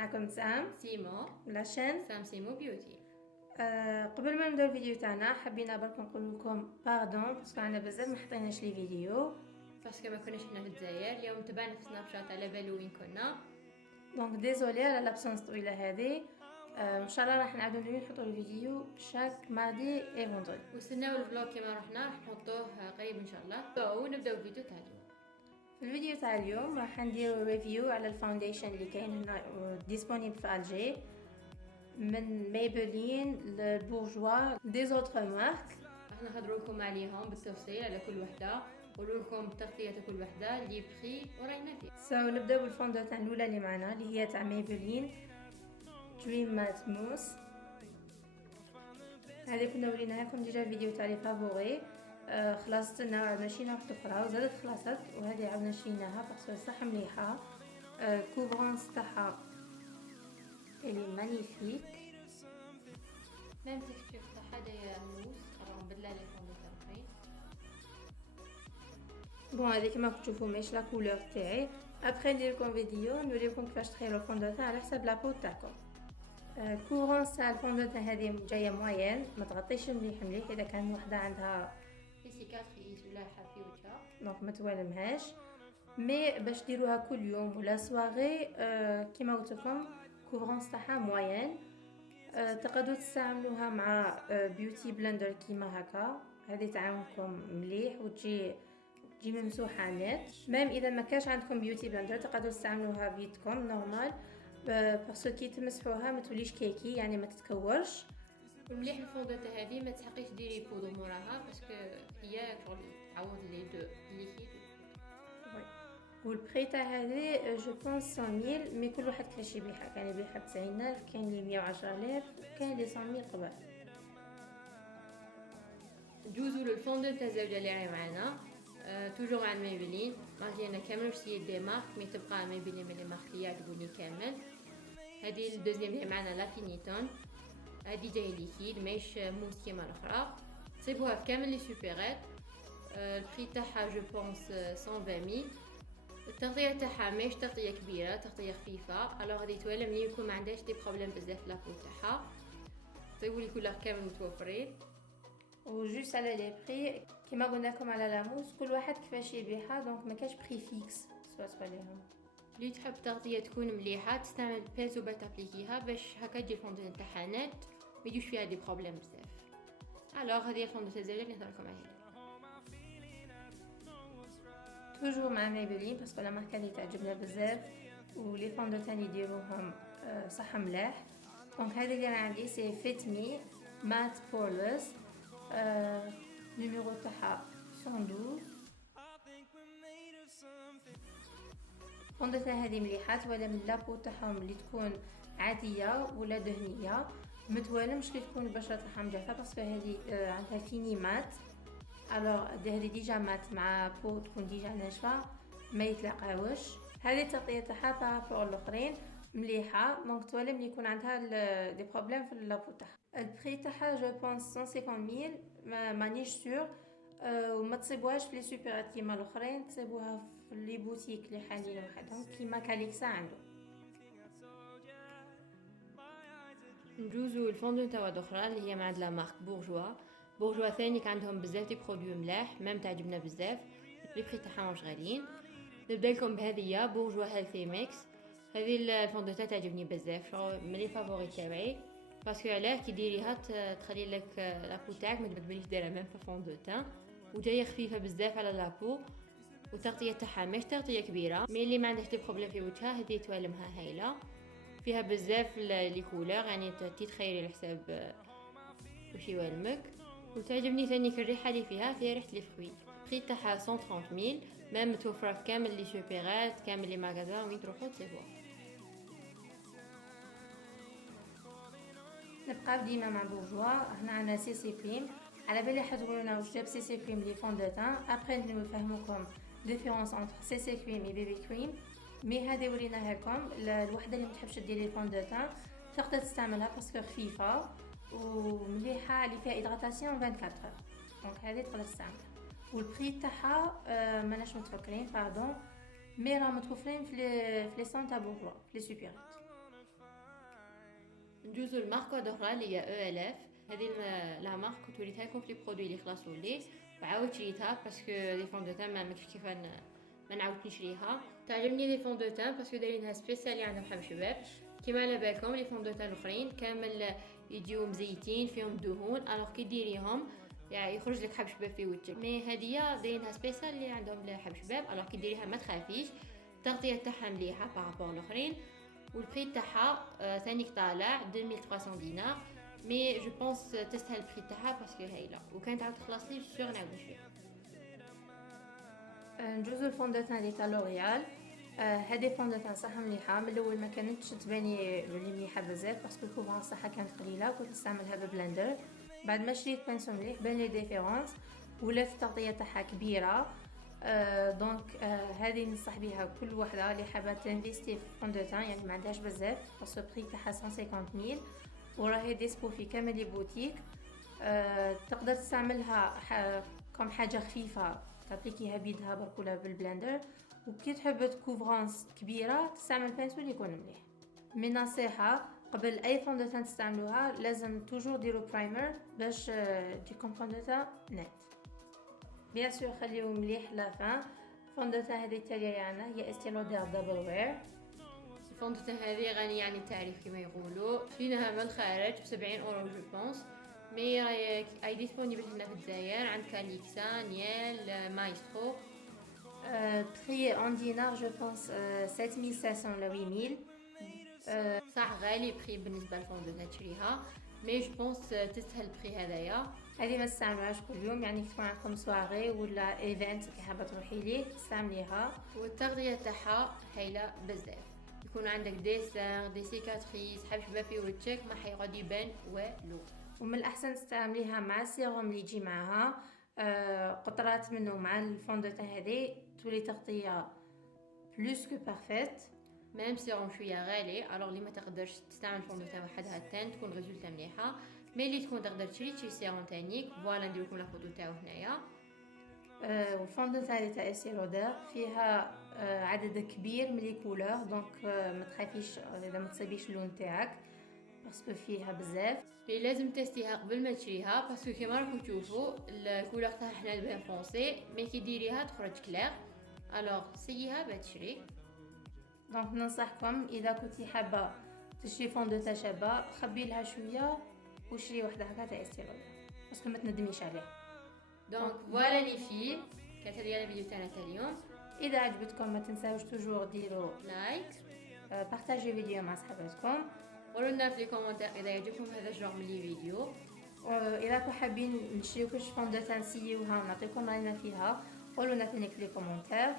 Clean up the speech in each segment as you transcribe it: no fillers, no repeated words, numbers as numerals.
معكم سام سيمو لا شين سام سيمو بيوتي. قبل ما نبداو الفيديو تاعنا حبينا برك نقول لكم باردون باسكو عندنا بزاف ما حطيناش لي فيديو باسكو ما كناش هنا في الجزائر. اليوم تبعنا في سناب شات على بالو وين كنا. دونك ديزولي على لابسونس طويله هذه. ان شاء الله راح نعاودو نحطوا الفيديو شاك ماردي اي فوندريدي. واستناو الفلوق كما رحنا راح نحطوه قريب ان شاء الله. ونبداو الفيديو تاع اليوم. في الفيديو تاع اليوم راح نديرو ريفيو على الفاونديشن اللي كاين هنا ديسپونيبل في الجي من ميبلين للبورجوا دي زوتر مارك. راح نهضروا لكم عليهم بالتفصيل على كل وحده، نقولوا لكم التغطيه تاع كل وحده لي بري وراينا فيه. نبداو بالفوندو تاع الاولى اللي معنا اللي هي تاع ميبلين دريم مات موس. هذه كنا وريناها لكم ديجا الفيديو تاع لي فافوري. خلاص لنا عاودنا شرينا واحده اخرى وزادت خلاصت، وهذه عاودنا شريناها باسكو صح مليحه. كوفرونس تاعها اللي مانيفيك، ميم تكستور تاعها دايره موس. راهم بدلا لي فوندو تاعي. بون هذه كما تشوفوا ماشي لا كولور تاعي. ابري ندير لكم فيديو نوريكم كيفاش تخيروا الفوندو تاع على حسب لابو تاعكم. كورونس تاع الفوندو تاع هذه جايه موين، ما تغطيش مليح اذا كان وحده عندها في سيكاتريس ولا حافي وجهها دونك ما توالمهاش. مي باش ديروها كل يوم ولا سواغي كيما قلت لكم كورونس تاعها موين. تقدروا تستعملوها مع بيوتي بلندر كيما هكا، هذه تعاونكم مليح وتجي ممسوحه نت. ميم اذا ما كاش عندكم بيوتي بلندر تقدروا تستعملوها بيدكم نورمال، باسكو كي تمسحوها ما توليش كيكي يعني ما تتكورش. مليح الفوندو تاع هذه ما تحقيش ديري بودر موراها باسكو هي شغل تعوض لي دو ليكيد. والبري تاع هذه جو بونس 100000، مي كل واحد كيفاش يبيعها، كاين يبيعها ب 90000، كاين اللي 110000، كاين اللي 100000 قبل. ندوزو للفوندو تاع الزوجه اللي راهي معنا. توجور مع ميبلين. ماهي انا كامل شتي دي مارك مي تبقى ميبلين من لي مارك اللي يعجبوني كامل. هذه الدوزيام اللي معنا لا فينيتون. هذه جاي ليكيد ماهيش موس كيما الاخرى. تصيبوها في كامل لي سوبيرات. البري تاعها جو بونس 120000. التغطيه تاعها ماهيش تغطيه كبيره، تغطيه خفيفه. الوغ هذه توالم لي يكون ما عندهاش دي بروبليم بزاف لابو تاعها. طيبوا لي كلها كامل متوفرين. وجوست على لي بري كيما قلنا لكم على لاموس كل واحد كيفاش يبيعها، دونك ما كاش بري فيكس سوا ليهم. اللي تحب تغطيه تكون مليحه تستعمل بينسو باش تابليكيها باش هكا تجي الفوندو تاعها نت ما يجوش فيها دي بروبليم بزاف. الوغ هذه الفوندو تاع الزوجه اللي نهضر لكم عليها. توجور مع ميبلين باسكو لا ماركه اللي تعجبنا بزاف ولي فوندو تاني يديروهم صح ملاح. دونك هذه اللي انا عندي سي فيت مي مات بورلس. نيميرو تاعها 112. فوندو تاع هذه مليحه ولا من لابو تاعهم اللي تكون عاديه ولا دهنيه، متوالمش اللي تكون البشره تاعها مجافه باسكو هذه عندها فيني مات. الوغ هذه ديجا مات مع بو تكون ديجا ناشفه ما يتلاقاوش. هذه التغطيه تاعها بارابور الاخرين مليحه، دونك توالم اللي يكون عندها دي بروبليم في لابو تاعها. البري تاعها جو بونس 150000، مانيش سور. وما تصيبوهاش في لي سوبرات كيما الاخرين، تصيبوها في لي بوتيك اللي حالين وحدهم كيما كاليكسا عنده. نجوزو الفوندو تاع واحده اخرى اللي هي مع لا مارك بورجوا ثاني كان عندهم بزاف دي برودوي ملاح ميم تعجبنا بزاف. لي بري تاعها مش غاليين. نبدا لكم بهذه بورجوا هيلثي ميكس. هذه الفوندو تاع تعجبني بزاف من لي فافوري تاعي باسكو علاه كي ديريها تخلي لك لابو تاعك ما تبدليش دايره ميم فوندو تاع، وجايه خفيفه بزاف على لابو. والتغطيه تاعها مش تغطيه كبيره مي اللي ما عندهش دي بروبليم في وجهها هذه توالمها هايله. فيها بزاف لي كولور يعني تتخيلي الحساب واش يوالمك. وتعجبني ثاني الريحه اللي فيها ريحه لي فروي. البري تاعها 130000 ميم متوفره في كامل لي سوبيرات كامل لي ماغازان وين تروحوا تصيبوها. نبقى ديما مع بورجوا. هنا عندنا سي سي كريم. على بالي حتقولونا واش جاب سي سي كريم لي فون دو تان، ابري نفهموكم ديفيرونس انتر سي سي كريم و بيبي كريم. مي هذه وريناها لكم الوحده اللي ما تحبش ديري فون دو تان تقدر تستعملها باسكو خفيفه ومليحه اللي فيها هيدراتاسيون 24 اور، دونك هذه تقدر تستعملها. والبري تاعها ماناش متفكرين باردون، مي راه متوفرين في لي سون تاع بورجوا في لي سوبيرات. ندوزو الماركة اخرى اللي هي ELF. هذه لا مارك كنت وريتها لكم في لي برودوي اللي خلصوا لي، وعاودت شريتها باسكو لي فون دو تان ما كيف ما نعاودش نشريها. تعجبني لي فون دو تان باسكو دايرينها سبيسيالي عندهم حب شباب. كيما على بالكم لي فون دو تان الاخرين كامل يجيو مزيتين فيهم دهون، الوغ كي ديريهم يعني يخرج لك حب شباب في وجهك. مي هديه دايرينها سبيسيال اللي عندهم حب شباب، الوغ كي ديريها ما تخافيش، التغطيه تاعها مليحه بارابور الاخرين، والبري تاعها ثانيك طالع 2300 دينار. مي جو بونس تستاهل البري تاعها باسكو هايله، وكان تعاود تخلص لي سيغ نعاود نشريها. نجوزو الفون دو تان تاع لوريال. هذه فون دو تان صح مليحه، من الاول ما كانتش تباني بلي مليحه بزاف باسكو الكوفرانس صح كانت قليله، كنت نستعملها ببلندر. بعد ما شريت بانسون مليح بان لي ديفيرونس، ولات التغطيه تاعها كبيره. دونك هذه ننصح بها كل وحده اللي حابه تنفيستي في فون دو تان، يعني ما عندهاش بزاف باسكو بري تاعها 150000 وراهي ديسبو في كامل لي بوتيك. تقدر تستعملها كم حاجه خفيفه تابليكيها بيدها برك ولا بالبلندر، وكي تحب كوفرانس كبيره تستعمل بانسول يكون مليح. من نصيحه قبل اي فون دو تان تستعملوها لازم توجور ديروا برايمر باش تجيكم فون دو تان نت. بيان سور خليو مليح لا فان. فون دو تان هذه التاليه عندنا هي استي لودير دبل وير. الفون دو تان هذه غنيه عن التعريف كما يقولوا، شريناها من الخارج ب 70 اورو جو بونس، مي راهي اي ديسپونيبل هنا في الجزائر عند كاليكسا، نيال، مايسترو. بري ان دينار جو بونس 7500 ولا 8000. صح غالي بري بالنسبه للفون دو تان تشريها، مي جو بونس تستاهل بري هذايا. هذه ما تستعملهاش كل يوم، يعني تكون عندكم سواري ولا ايفنت كي حابه تروحي ليه تستعمليها. والتغذيه تاعها هايله بزاف، يكون عندك ديسان دي سيكاتريس حب شباب في وجهك ما حيقعد يبان والو. ومن الاحسن تستعمليها مع السيروم اللي يجي معها قطرات منه مع الفون دو تان هذه تولي تغطيه بلوس كو بارفيت. ميم سيروم شويه غالي، الوغ اللي ما تقدرش تستعمل فون دو تان وحدها تان تكون ريزولتا مليحه، مي اللي تكون تقدر تشري سيروم تانيك. فوالا ندير لكم لا فوتو تاعو هنايا. والفون دو تان تاع استي لودير فيها عدد كبير من لي كولور، دونك ما تخافيش اذا ما تصيبيش اللون تاعك باسكو فيها بزاف. اللي لازم تستيها قبل ما تشريها باسكو كيما راكم تشوفوا الكولور تاعها حنا تبان فونسي، مي كي ديريها تخرج كلير، الوغ سيها باش تشري. دونك ننصحكم اذا كنتي حابه تشري فون دو تان شابه خبي لها شويه وشري وحده هكا تاع استي لودير باسكو ما تندميش عليه. دونك فوالا لي في كانت هذه الفيديو تاعنا تاع اليوم. اذا عجبتكم ما تنساوش توجور ديروا لايك، بارطاجي فيديو مع صحاباتكم، قولوا لنا في لي كومونتير اذا يعجبكم هذا الجور من لي فيديو. اذا كنتم حابين نشريو كاش فون دو تان نسيوها ونعطيكم راينا فيها قولوا لنا في لي كومونتير.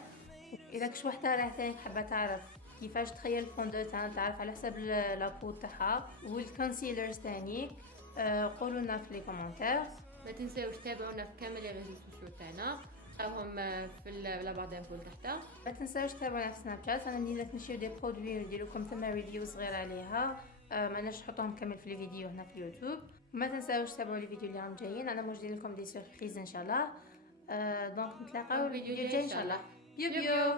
اذا كاش وحده راه ثاني حابه تعرف كيفاش تخيل فون دو تان تعرف على حسب لابو تاعها والكونسيلرز ثاني قولوا لنا في لي كومونتير. ما تنساوش تابعونا في كامل لي ريزو سوسيو تاعنا، راهم في لا بعد نقول تحت. ما تنساوش تابعونا في سناب شات، انا ندير نشري دي برودوي وندير لكم ثم ريفيو صغير عليها، ما نحطهم كامل في الفيديو هنا في اليوتيوب. ما تنساوش تابعوا الفيديو اللي راهم جايين، انا موجودين لكم دي سوربريز ان شاء الله. دونك نتلاقاو الفيديو الجاي ان شاء الله. بيو بيو.